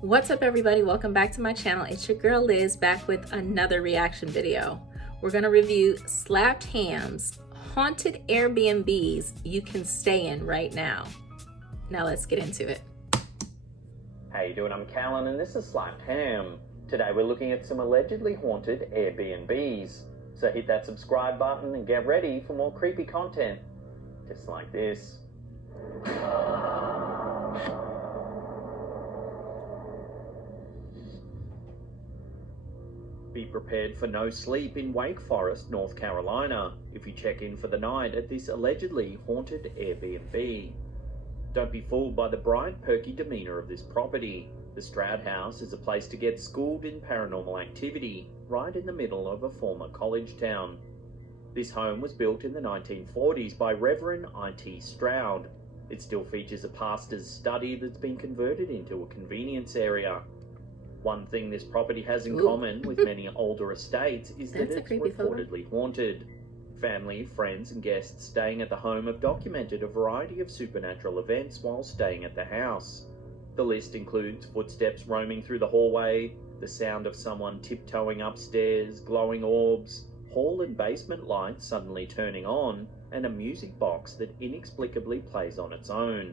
What's up, everybody? Welcome back to my channel. It's your girl Liz, back with another reaction video. We're gonna review Slapped Ham's haunted Airbnbs you can stay in right now. Now let's get into it. How you doing? I'm Callan and this is Slapped Ham. Today we're looking at some allegedly haunted Airbnbs. So hit that subscribe button and get ready for more creepy content, just like this. Be prepared for no sleep in Wake Forest, North Carolina, if you check in for the night at this allegedly haunted Airbnb. Don't be fooled by the bright, perky demeanor of this property. The Stroud House is a place to get schooled in paranormal activity, right in the middle of a former college town. This home was built in the 1940s by Reverend I.T. Stroud. It still features a pastor's study that's been converted into a convenience area. One thing this property has in common with many older estates is that it's reportedly haunted. Family, friends and guests staying at the home have documented a variety of supernatural events while staying at the house. The list includes footsteps roaming through the hallway, the sound of someone tiptoeing upstairs, glowing orbs, hall and basement lights suddenly turning on, and a music box that inexplicably plays on its own.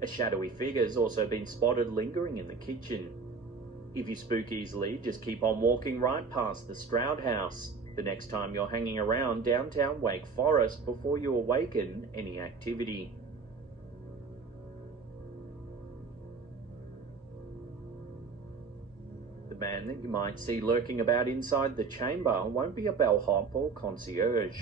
A shadowy figure's also been spotted lingering in the kitchen. If you spook easily, just keep on walking right past the Stroud House the next time you're hanging around downtown Wake Forest before you awaken any activity. The man that you might see lurking about inside the chamber won't be a bellhop or concierge.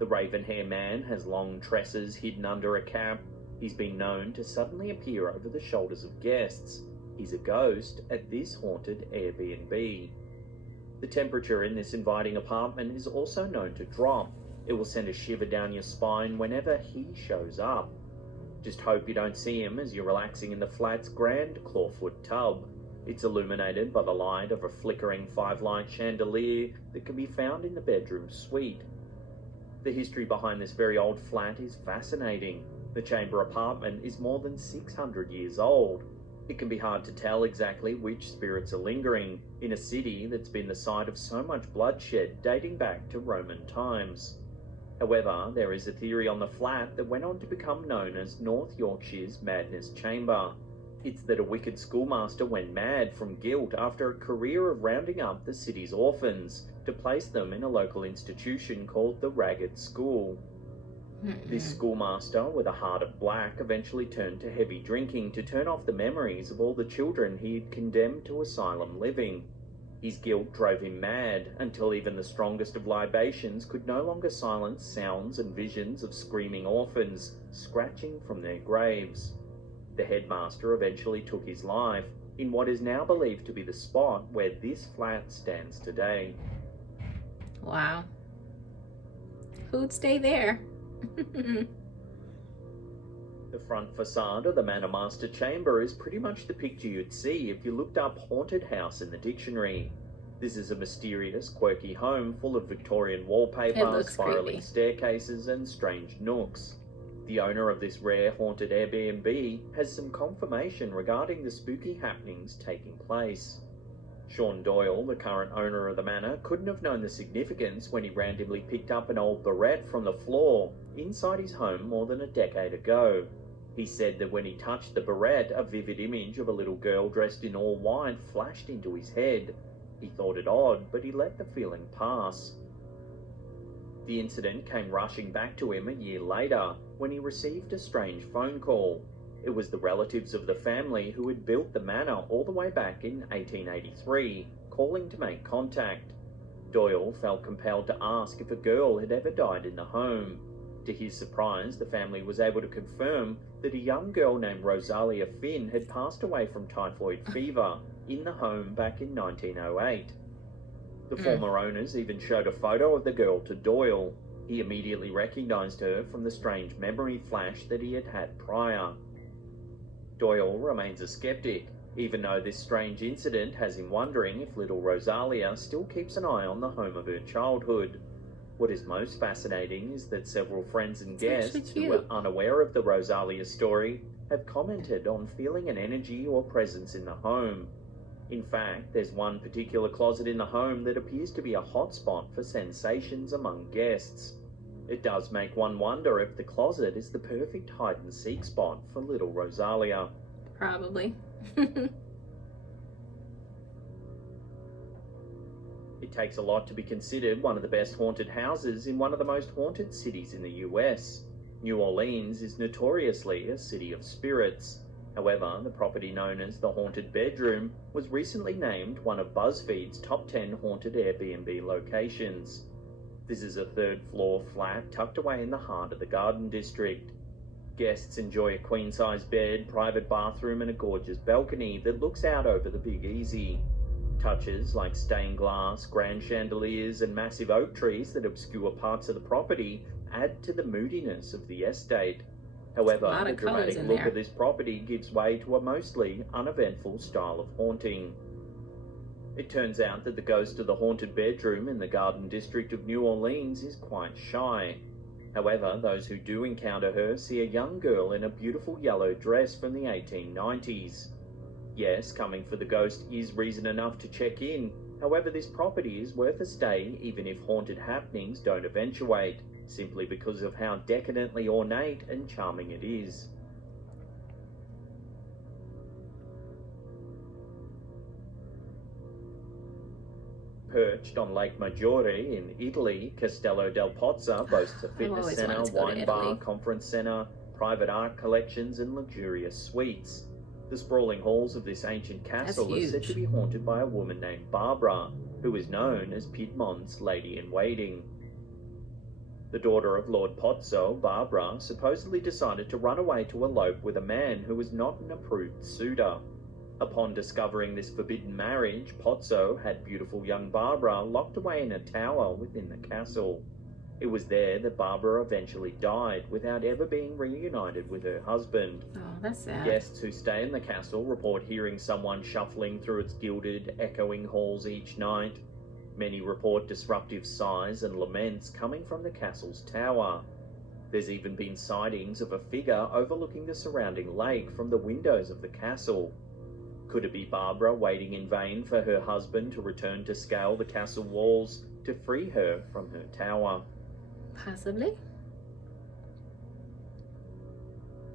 The raven-hair man has long tresses hidden under a cap. He's been known to suddenly appear over the shoulders of guests. He's a ghost at this haunted Airbnb. The temperature in this inviting apartment is also known to drop. It will send a shiver down your spine whenever he shows up. Just hope you don't see him as you're relaxing in the flat's grand clawfoot tub. It's illuminated by the light of a flickering 5-light chandelier that can be found in the bedroom suite. The history behind this very old flat is fascinating. The chamber apartment is more than 600 years old. It can be hard to tell exactly which spirits are lingering in a city that's been the site of so much bloodshed dating back to Roman times. However, there is a theory on the flat that went on to become known as North Yorkshire's Madness Chamber. It's that a wicked schoolmaster went mad from guilt after a career of rounding up the city's orphans to place them in a local institution called the Ragged School. This schoolmaster, with a heart of black, eventually turned to heavy drinking to turn off the memories of all the children he had condemned to asylum living. His guilt drove him mad, until even the strongest of libations could no longer silence sounds and visions of screaming orphans, scratching from their graves. The headmaster eventually took his life, in what is now believed to be the spot where this flat stands today. Wow. Who'd stay there? The front facade of the Manor Master Chamber is pretty much the picture you'd see if you looked up haunted house in the dictionary. This is a mysterious, quirky home full of Victorian wallpaper, spiraling staircases and strange nooks. The owner of this rare haunted Airbnb has some confirmation regarding the spooky happenings taking place. Sean Doyle, the current owner of the manor, couldn't have known the significance when he randomly picked up an old barrette from the floor inside his home more than a decade ago. He said that when he touched the barrette, a vivid image of a little girl dressed in all white flashed into his head. He thought it odd, but he let the feeling pass. The incident came rushing back to him a year later, when he received a strange phone call. It was the relatives of the family who had built the manor all the way back in 1883, calling to make contact. Doyle felt compelled to ask if a girl had ever died in the home. To his surprise, the family was able to confirm that a young girl named Rosalia Finn had passed away from typhoid fever in the home back in 1908. The former owners even showed a photo of the girl to Doyle. He immediately recognized her from the strange memory flash that he had had prior. Doyle remains a skeptic, even though this strange incident has him wondering if little Rosalia still keeps an eye on the home of her childhood. What is most fascinating is that several friends and It's actually guests who were cute. unaware of the Rosalia story have commented on feeling an energy or presence in the home. In fact, there's one particular closet in the home that appears to be a hotspot for sensations among guests. It does make one wonder if the closet is the perfect hide-and-seek spot for little Rosalia. Probably. It takes a lot to be considered one of the best haunted houses in one of the most haunted cities in the US. New Orleans is notoriously a city of spirits. However, the property known as the Haunted Bedroom was recently named one of BuzzFeed's top 10 haunted Airbnb locations. This is a third-floor flat tucked away in the heart of the Garden District. Guests enjoy a queen-size bed, private bathroom, and a gorgeous balcony that looks out over the Big Easy. Touches like stained glass, grand chandeliers, and massive oak trees that obscure parts of the property add to the moodiness of the estate. However, the dramatic look of this property gives way to a mostly uneventful style of haunting. It turns out that the ghost of the haunted bedroom in the Garden District of New Orleans is quite shy. However, those who do encounter her see a young girl in a beautiful yellow dress from the 1890s. Yes, coming for the ghost is reason enough to check in. However, this property is worth a stay even if haunted happenings don't eventuate, simply because of how decadently ornate and charming it is. Perched on Lake Maggiore in Italy, Castello del Pozzo boasts a fitness center, wine bar, conference center, private art collections, and luxurious suites. The sprawling halls of this ancient castle are said to be haunted by a woman named Barbara, who is known as Piedmont's Lady-in-Waiting. The daughter of Lord Pozzo, Barbara, supposedly decided to run away to elope with a man who was not an approved suitor. Upon discovering this forbidden marriage, Pozzo had beautiful young Barbara locked away in a tower within the castle. It was there that Barbara eventually died without ever being reunited with her husband. Oh, that's sad. Guests who stay in the castle report hearing someone shuffling through its gilded, echoing halls each night. Many report disruptive sighs and laments coming from the castle's tower. There's even been sightings of a figure overlooking the surrounding lake from the windows of the castle. Could it be Barbara waiting in vain for her husband to return to scale the castle walls to free her from her tower? Possibly.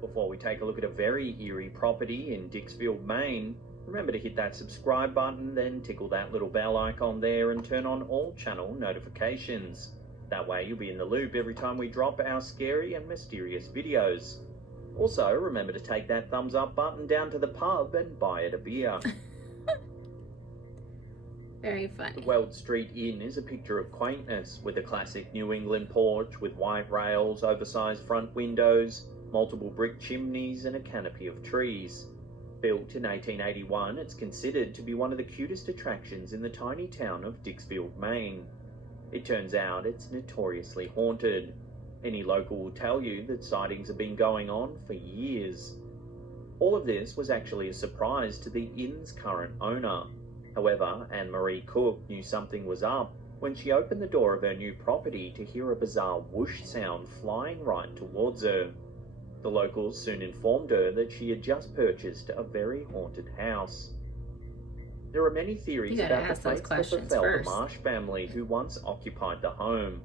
Before we take a look at a very eerie property in Dixfield, Maine, remember to hit that subscribe button, then tickle that little bell icon there and turn on all channel notifications. That way you'll be in the loop every time we drop our scary and mysterious videos. Also, remember to take that thumbs up button down to the pub and buy it a beer. Very funny. The Weld Street Inn is a picture of quaintness, with a classic New England porch with white rails, oversized front windows, multiple brick chimneys, and a canopy of trees. Built in 1881, it's considered to be one of the cutest attractions in the tiny town of Dixfield, Maine. It turns out it's notoriously haunted. Any local will tell you that sightings have been going on for years. All of this was actually a surprise to the inn's current owner. However, Anne-Marie Cook knew something was up when she opened the door of her new property to hear a bizarre whoosh sound flying right towards her. The locals soon informed her that she had just purchased a very haunted house. There are many theories about the fates that befell the Marsh family who once occupied the home.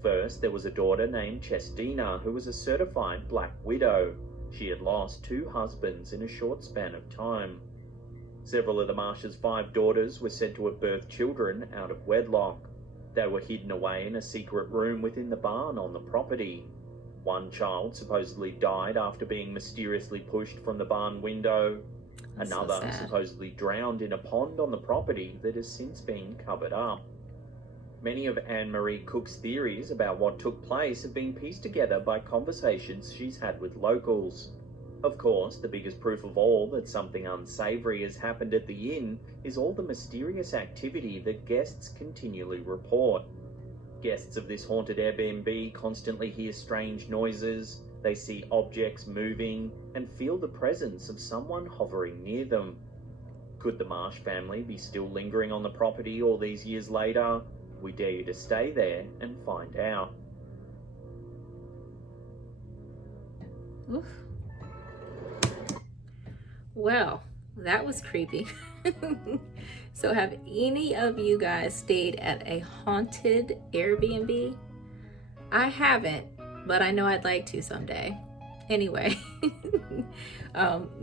First, there was a daughter named Chestina who was a certified black widow. She had lost 2 husbands in a short span of time. Several of the Marsh's 5 daughters were said to have birthed children out of wedlock. They were hidden away in a secret room within the barn on the property. One child supposedly died after being mysteriously pushed from the barn window. Another supposedly drowned in a pond on the property that has since been covered up. Many of Anne-Marie Cook's theories about what took place have been pieced together by conversations she's had with locals. Of course, the biggest proof of all that something unsavory has happened at the inn is all the mysterious activity that guests continually report. Guests of this haunted Airbnb constantly hear strange noises, they see objects moving, and feel the presence of someone hovering near them. Could the Marsh family be still lingering on the property all these years later? We dare you to stay there and find out. Oof. Well, that was creepy. So have any of you guys stayed at a haunted Airbnb? I haven't, but I know I'd like to someday. Anyway,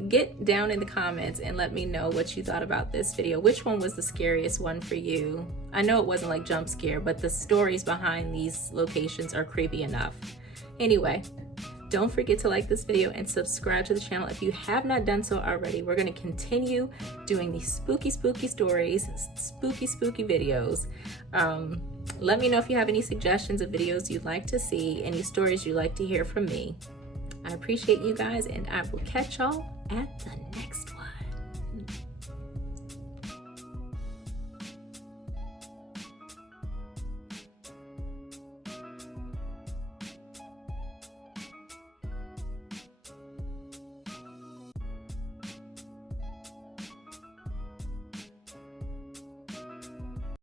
get down in the comments and let me know what you thought about this video. Which one was the scariest one for you? I know it wasn't like jump scare, but the stories behind these locations are creepy enough. Anyway, don't forget to like this video and subscribe to the channel if you have not done so already. We're going to continue doing these spooky stories, spooky videos. Let me know if you have any suggestions of videos you'd like to see, any stories you'd like to hear from me. I appreciate you guys, and I will catch y'all at the next